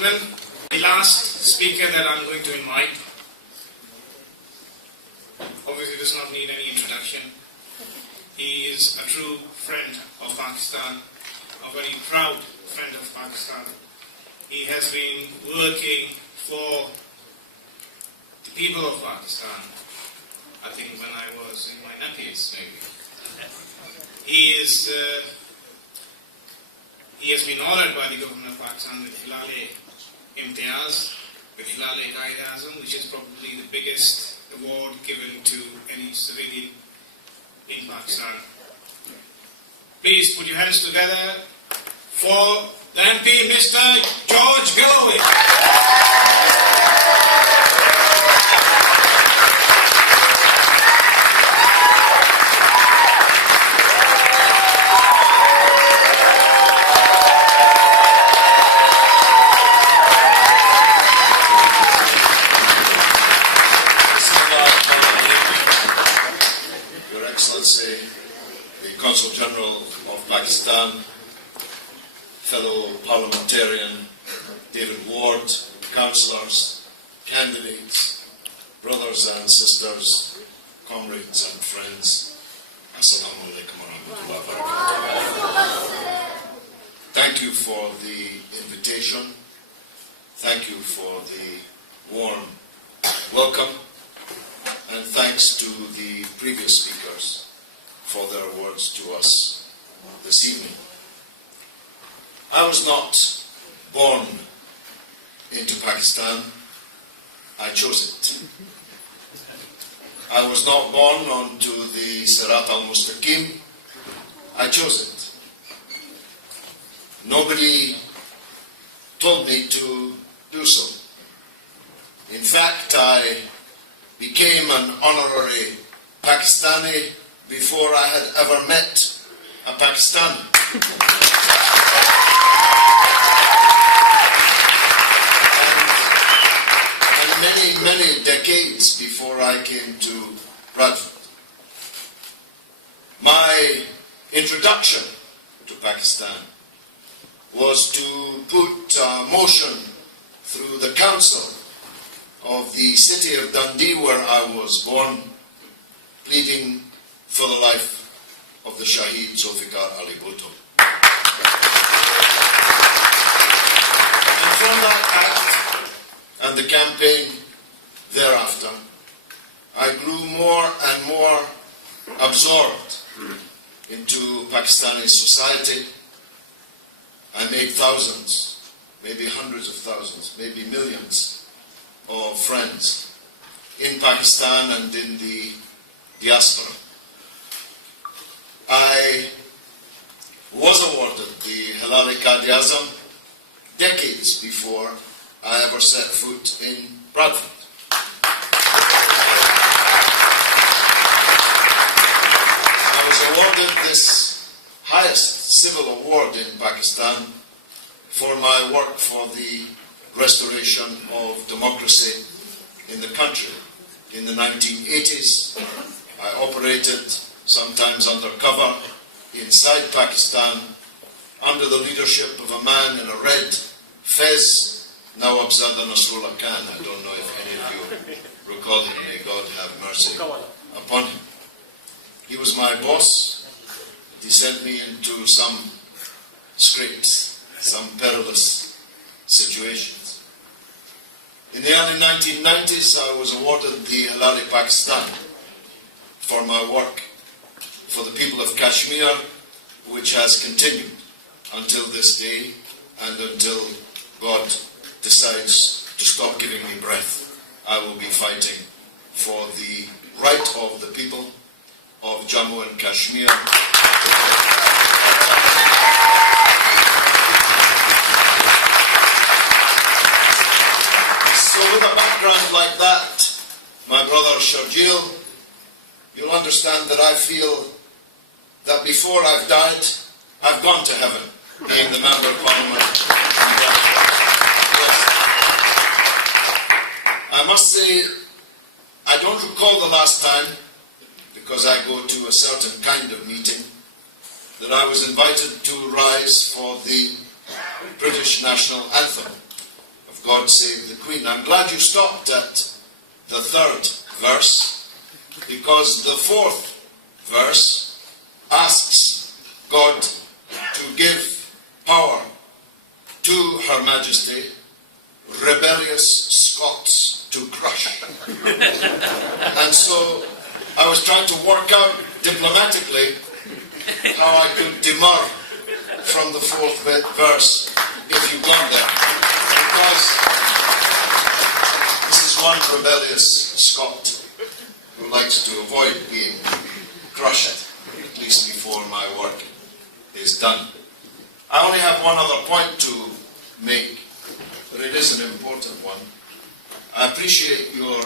gentlemen, the last speaker that I'm going to invite obviously does not need any introduction. He is a true friend of Pakistan, a very proud friend of Pakistan. He has been working for the people of Pakistan, I think when I was in my nappies maybe. He has been honoured by the government of Pakistan with Galloway MP, with Galloway MP, which is probably the biggest award given to any civilian in Pakistan. Please put your hands together for the MP, Mr. George Galloway. The Consul General of Pakistan, fellow parliamentarian David Ward, councillors, candidates, brothers and sisters, comrades and friends, Assalamu alaikum wa rahmatullahi wa barakatuh. Thank you for the invitation. Thank you for the warm welcome. And thanks to the previous speakers for their words to us this evening. I was not born into Pakistan, I chose it. I was not born onto the Sirat al-Mustaqim, I chose it. Nobody told me to do so. In fact, I became an honorary Pakistani before I had ever met a Pakistani. And many decades before I came to Bradford. My introduction to Pakistan was to put a motion through the council of the city of Dundee, where I was born, pleading for the life of the Shaheed Zulfikar Ali Bhutto. And from that act and the campaign thereafter, I grew more and more absorbed into Pakistani society. I made thousands, maybe hundreds of thousands, maybe millions of friends in Pakistan and in the diaspora. I was awarded the Halal Qadi-Azam decades before I ever set foot in Bradford. I was awarded this highest civil award in Pakistan for my work for the restoration of democracy in the country. In the 1980s, I operated, sometimes undercover, inside Pakistan, under the leadership of a man in a red fez, Nawab Zada Nasrullah Khan. I don't know if any of you recall him. May God have mercy upon him. He was my boss. He sent me into some scrapes, some perilous situations. In the early 1990s, I was awarded the Halal Pakistan for my work for the people of Kashmir, which has continued until this day and until God decides to stop giving me breath. I will be fighting for the right of the people of Jammu and Kashmir. So with a background like that, my brother Sharjeel, you'll understand that I feel that before I've died, I've gone to heaven, being the Member of Parliament. Yes. I must say, I don't recall the last time, because I go to a certain kind of meeting, that I was invited to rise for the British National Anthem God Save the Queen. I'm glad you stopped at the third verse, because the fourth verse asks God to give power to Her Majesty rebellious Scots to crush. And so I was trying to work out diplomatically how I could demur from the fourth verse if you got there. Because this is one rebellious Scot who likes to avoid being crushed, at least before my work is done. I only have one other point to make, but it is an important one. I appreciate your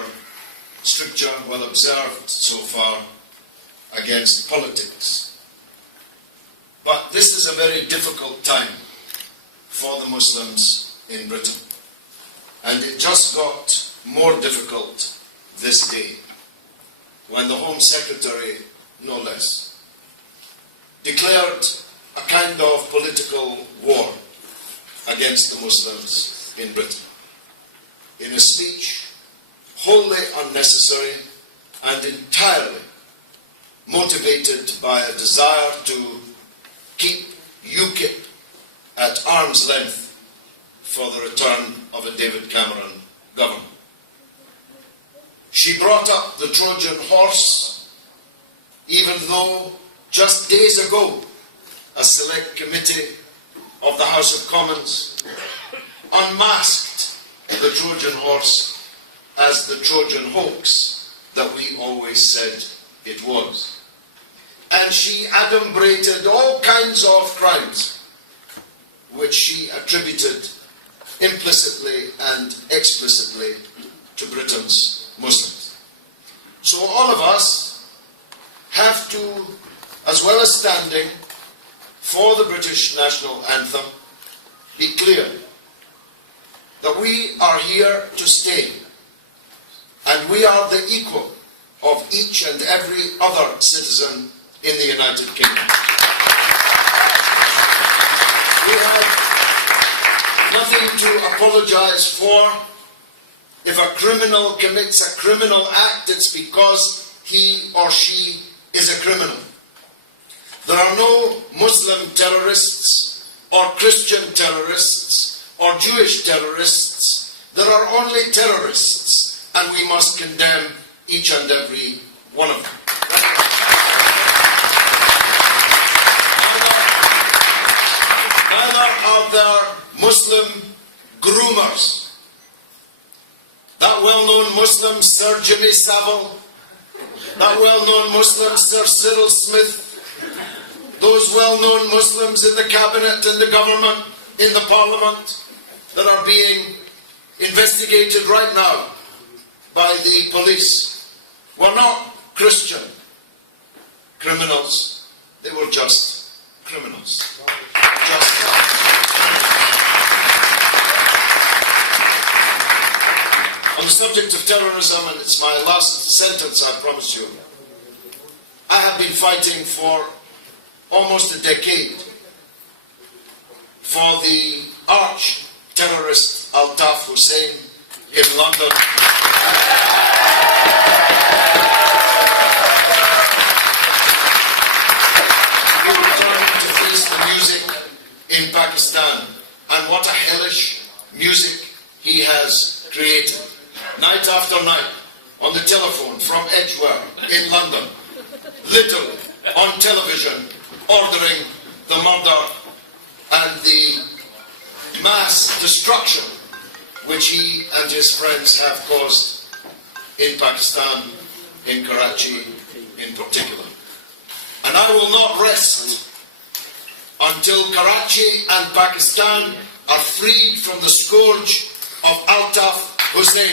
stricture, well observed so far, against politics. But this is a very difficult time for the Muslims in Britain. And it just got more difficult this day, when the Home Secretary, no less, declared a kind of political war against the Muslims in Britain, in a speech wholly unnecessary and entirely motivated by a desire to keep UKIP at arm's length for the return of a David Cameron government. She brought up the Trojan horse, even though just days ago a select committee of the House of Commons unmasked the Trojan horse as the Trojan hoax that we always said it was. And she adumbrated all kinds of crimes which she attributed implicitly and explicitly to Britain's Muslims. So all of us have to, as well as standing for the British national anthem, be clear that we are here to stay, and we are the equal of each and every other citizen in the United Kingdom. We have nothing to apologize for. If a criminal commits a criminal act, it's because he or she is a criminal. There are no Muslim terrorists or Christian terrorists or Jewish terrorists. There are only terrorists, and we must condemn each and every one of them. Neither are there Muslim groomers. That well-known Muslim Sir Jimmy Savile, that well-known Muslim Sir Cyril Smith, those well-known Muslims in the cabinet, in the government, in the parliament, that are being investigated right now by the police, were not Christian criminals. They were just criminals. On the subject of terrorism, and it's my last sentence, I promise you, I have been fighting for almost a decade for the arch-terrorist Altaf Hussein in London. He returned to face the music in Pakistan, and what a hellish music he has created. Night after night, on the telephone from Edgware in London, literally on television, ordering the murder and the mass destruction which he and his friends have caused in Pakistan, in Karachi in particular. And I will not rest until Karachi and Pakistan are freed from the scourge of Altaf Hussein.